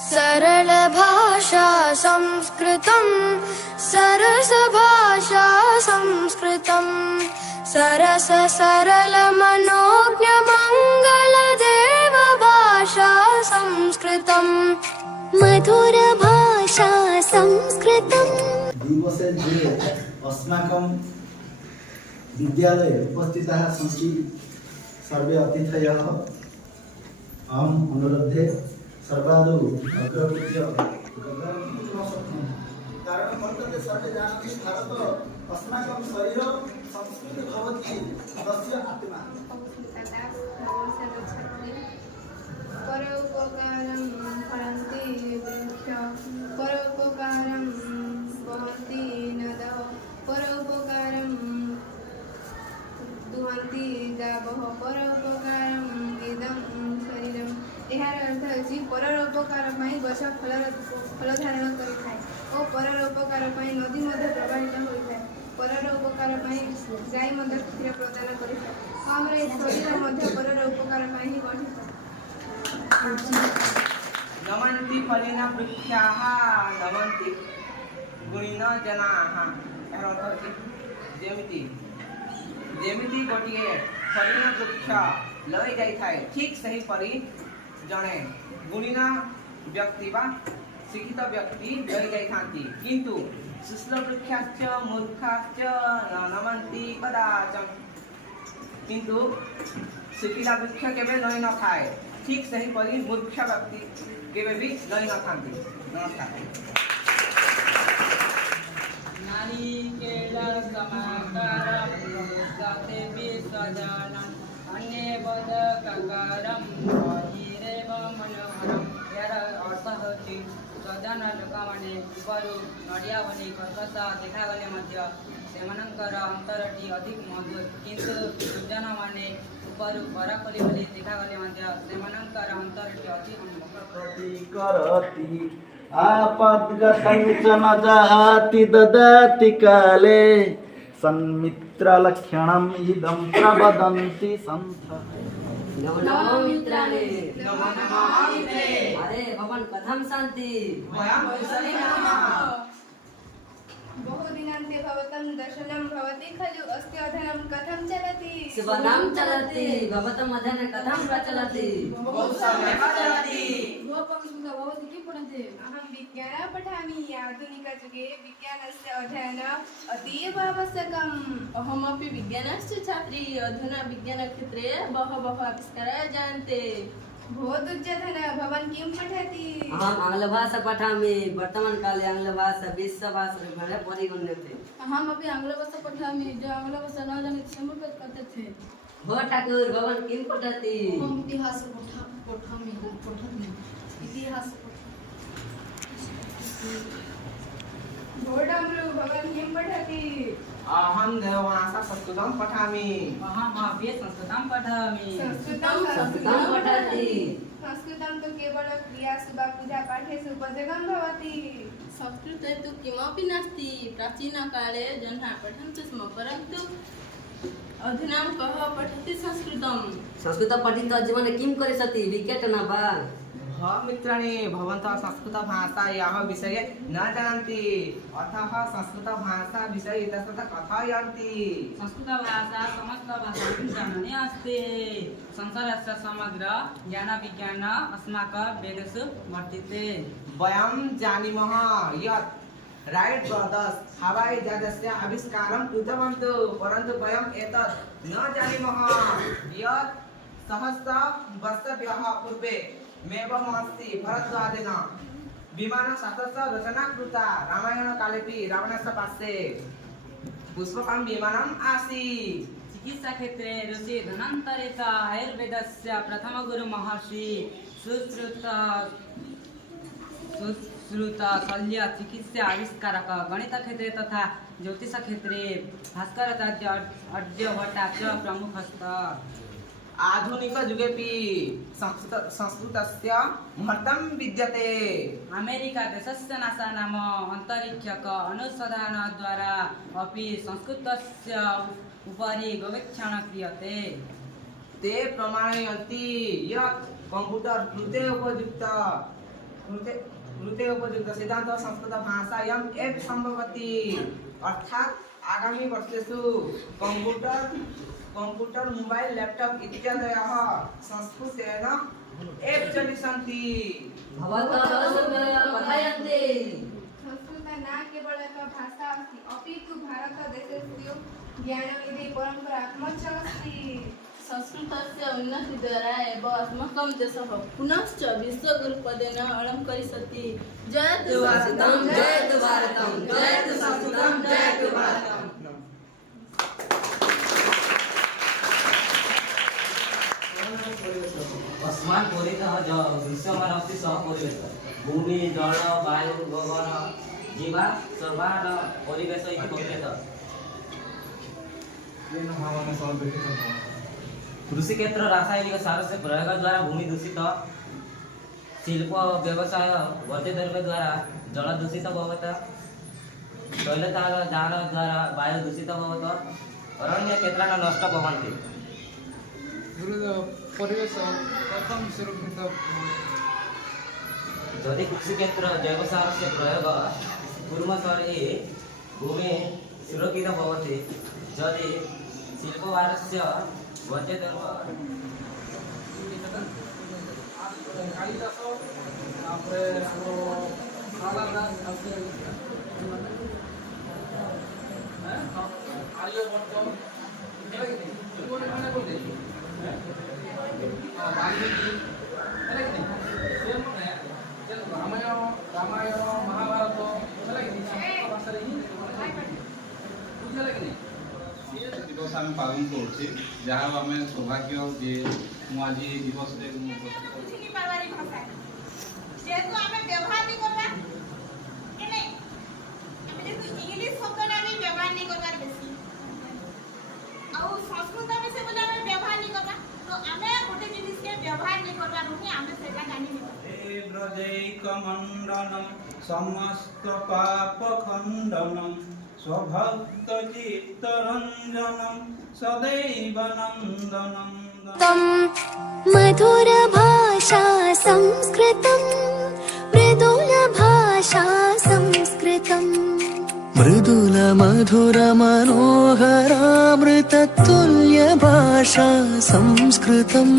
सरल भाषा संस्कृतं सरस भाषा संस्कृतं सरस सरल मनोज्ञ मंगल देव भाषा संस्कृतं मधुर भाषा संस्कृतं। दिवसे जे अस्माकं विद्यालये उपस्थिताः सन्ति सर्वे अतिथयः अहम् अनुरोधे सर्वादौ अग्रपूज्य कारण वर्तते सर्वे जानन्ति भारत अस्माकं शरीर संस्कृति भवति तस्य आत्मा परोपकारं फलन्ति वृक्षः परोपकारं वहन्ति नदः परोपकारं दुहन्ति गावः परोपकारं इदं शरीरम्। यार अर्थ अछि परर उपकार ପାଇଁ गଛ फल धारण କରିଥାଏ ଓ परर उपकार ପାଇଁ ନଦୀ ମଧ୍ୟ ପ୍ରବାହିତ ହୋଇଥାଏ। परर उपकार ପାଇଁ ଗାଈ ମଧ୍ୟ କ୍ଷୀର ପ୍ରଦାନ କରିଥାଏ। ଆମର ଏ ଶରୀର ମଧ୍ୟ परर ଉପକାର ପାଇଁ ହିଁ ଗଠିତ। नमन्ति फलेन वृक्षाः नमन्ति गुणिन जनाः। यार अर्थ जेमिति जेमिति गोटिए फलेन वृक्ष लई जाइଥାଏ ठीक सही परि जणे गुणिना व्यक्ति बा शिक्षित व्यक्ति लई जाइथांती किंतु शिष्ल वृक्षाश्च मूर्खाश्च न नमन्ति कदाचन। किंतु शिक्षित वृक्ष केबे लई न खाए ठीक सही परि मूर्ख व्यक्ति केबे भी लई न खांती। नमस्कार। नारिकेल समाकारं साते विसर्जनम् अन्ये बद ककारं हरिरेव मनोहरं। यार अर्थ होची सजन लोकमाने उपरु नडिया बनी कर्कश देखागले मध्य सेमानंकर अंतरटी अधिक मधुर किंतु दुर्जन माने उपरु बराकली बली देखागले मध्य सेमानंकर अंतरटी अधिक प्रतिकरति आपद्गतं च न जहाति ददाति काले सन्मित्रलक्षणम् इदं प्रवदन्ति सन्थः। नमो मित्राणि। नमो नमः मित्रे। अरे भवन कथं सन्ति? वयं कुशलिनः। बहुदिनान्ते भवतं दर्शनं भवति खलु अस्य अध्ययनं कथं चलति? सुवनं चलति। भवतम् अध्ययनं कथं प्रचलति? बहु सम्यक् चलति। भवती किं पठन्ति? अहं विज्ञानं पठामि। आधुनिकयुगे विज्ञानस्य अध्ययनं अतीव आवश्यकम्। अहमपि विज्ञानस्य छात्री। अधुना विज्ञानक्षेत्रे बहवः आविष्काराः जायन्ते। बहुत उच्चधन भवान् किं पठति? अहम् आङ्ग्लभाषा पठामि। वर्तमानकाले आङ्ग्लभाषा विश्वभाषारूपेण परिगण्यते। अहमपि आङ्ग्लभाषा पठामि। जो आङ्ग्लभाषा न जाने समर्पित करते थे। हो ठाकुर भवान् किं पठति? अहम् इतिहास पठामि। इतिहास भोडामृ भवान् किं पठति? अहं देवभाषा संस्कृतं पठामि। अहमपि संस्कृतं पठामि। संस्कृतं पठति। संस्कृतं तु केवल क्रियासु वा पूजापाठेषु उपयोगं भवति। संस्कृते तु किमपि नास्ति। प्राचीनकाले जनाः पठन्ति स्म परन्तु अधुना कः पठति संस्कृतं? संस्कृतं पठित्वा जीवने किं करिष्यति? विकेट न वा? मित्राणि भवन्तः संस्कृतभाषायाः विषये न जानन्ति अतः संस्कृतभाषा विषये इतस्ततः कथयन्ति। संस्कृतभाषा समस्तभाषाणां जननी अस्ति। संसारस्य समग्र ज्ञानविज्ञान अस्माकं वेदेषु वर्तते। वयं जानीमः यत् राइट ब्रदर्स हवाई जहाजस्य आविष्कारं कृतवन्तः परन्तु वयम् एतत् न जानीमः यत् सहस्रवर्षेभ्यः पूर्वे मेवमस्ति भरद्वाजेन विमानशास्त्रस्य रचना कृता। रामायणकालेपि रावणस्य पार्श्वे पुष्पकं विमानम् आसीत्। चिकित्साक्षेत्रे ऋषि धन्वन्तरित आयुर्वेदस्य प्रथमगुरु महर्षि सुश्रुत शल्य चिकित्सा आविष्कारक। गणितक्षेत्रे तथा ज्योतिषक्षेत्रे भास्कराचार्य आर्यभट्टाचार्य प्रमुखस्तः। आधुनिक युगेपि संस्कृतस्य महत्त्वं विद्यते। अमेरिका देशस्य नासा नाम अंतरिक्षक अनुसंधानद्वारा अपि संस्कृतस्य उपरि गवेषणा क्रियते। ते प्रमाणयन्ति यत् कंप्यूटर कृते उपयुक्त वृत्ते उपयुक्त सिद्धांत संस्कृत भाषायाम् एव सम्भवति अर्थात आगामी वर्षेषु कंप्यूटर मोबाइल लैपटॉप इत्यादयः संस्कृतेन एव चलिष्यन्ति। भवतः कथयन्ति संस्कृत न केवल एक भाषा अस्ति अपितु भारतदेशस्य ज्ञाननिधि परम्परात्मक अस्ति। संस्कृतस्य उन्नतिद्वारा एव अस्माकं देशः पुनश्च विश्वगुरुपदेन अलङ्करिष्यति। जयतु भारतं जयतु भारतं जयतु संस्कृतं जयतु भारतम्। अस्मान् परितः दृश्यमानमस्ति सः परिवेशः भूमि जल वायु गगन जीवा सर्वान् परिवेश इति कथ्यते। कृषिक्षेत्र रासायनिक सारस्य प्रयोग द्वारा भूमि दूषित शिल्प व्यवसाय वर्धित द्वारा जल दूषित भवत तैलताल जान द्वारा वायु दूषित भवत अरण्य क्षेत्राणि नष्ट भवन्ति। परिवेश कथं सुरक्षित यदि कृषिक्षेत्र जैव सारस्य प्रयोग कुर्मः तर्हि भूमिः सुरक्षिता भवति। यदि शिल्पवारस्य वर्जित रामायण महाभारत दिवस आम पालन करुचे जहाँ आम सौभाग्य जे मुझे दिवस जेहेतु आमे व्यवहार नहीं करबा के नहीं आमे जेहेतु इंग्लिश शब्दटा आमे व्यवहार नहीं करबार बेसी आ संस्कृत में से बोले आमे व्यवहार नहीं करबा तो आमे गोटे जिनिस के व्यवहार नहीं करबा रुनी आमे सेटा जानि नहीं हे ब्रजैक मंडनम समस्त पाप खंडनम स्वभक्त चित्तरंजनम सदैव नंदनम मधुर भाषा संस्कृतं मृदुल भाषा संस्कृतं मृदुल मधुर मनोहरामृततुल्य भाषा संस्कृतम्।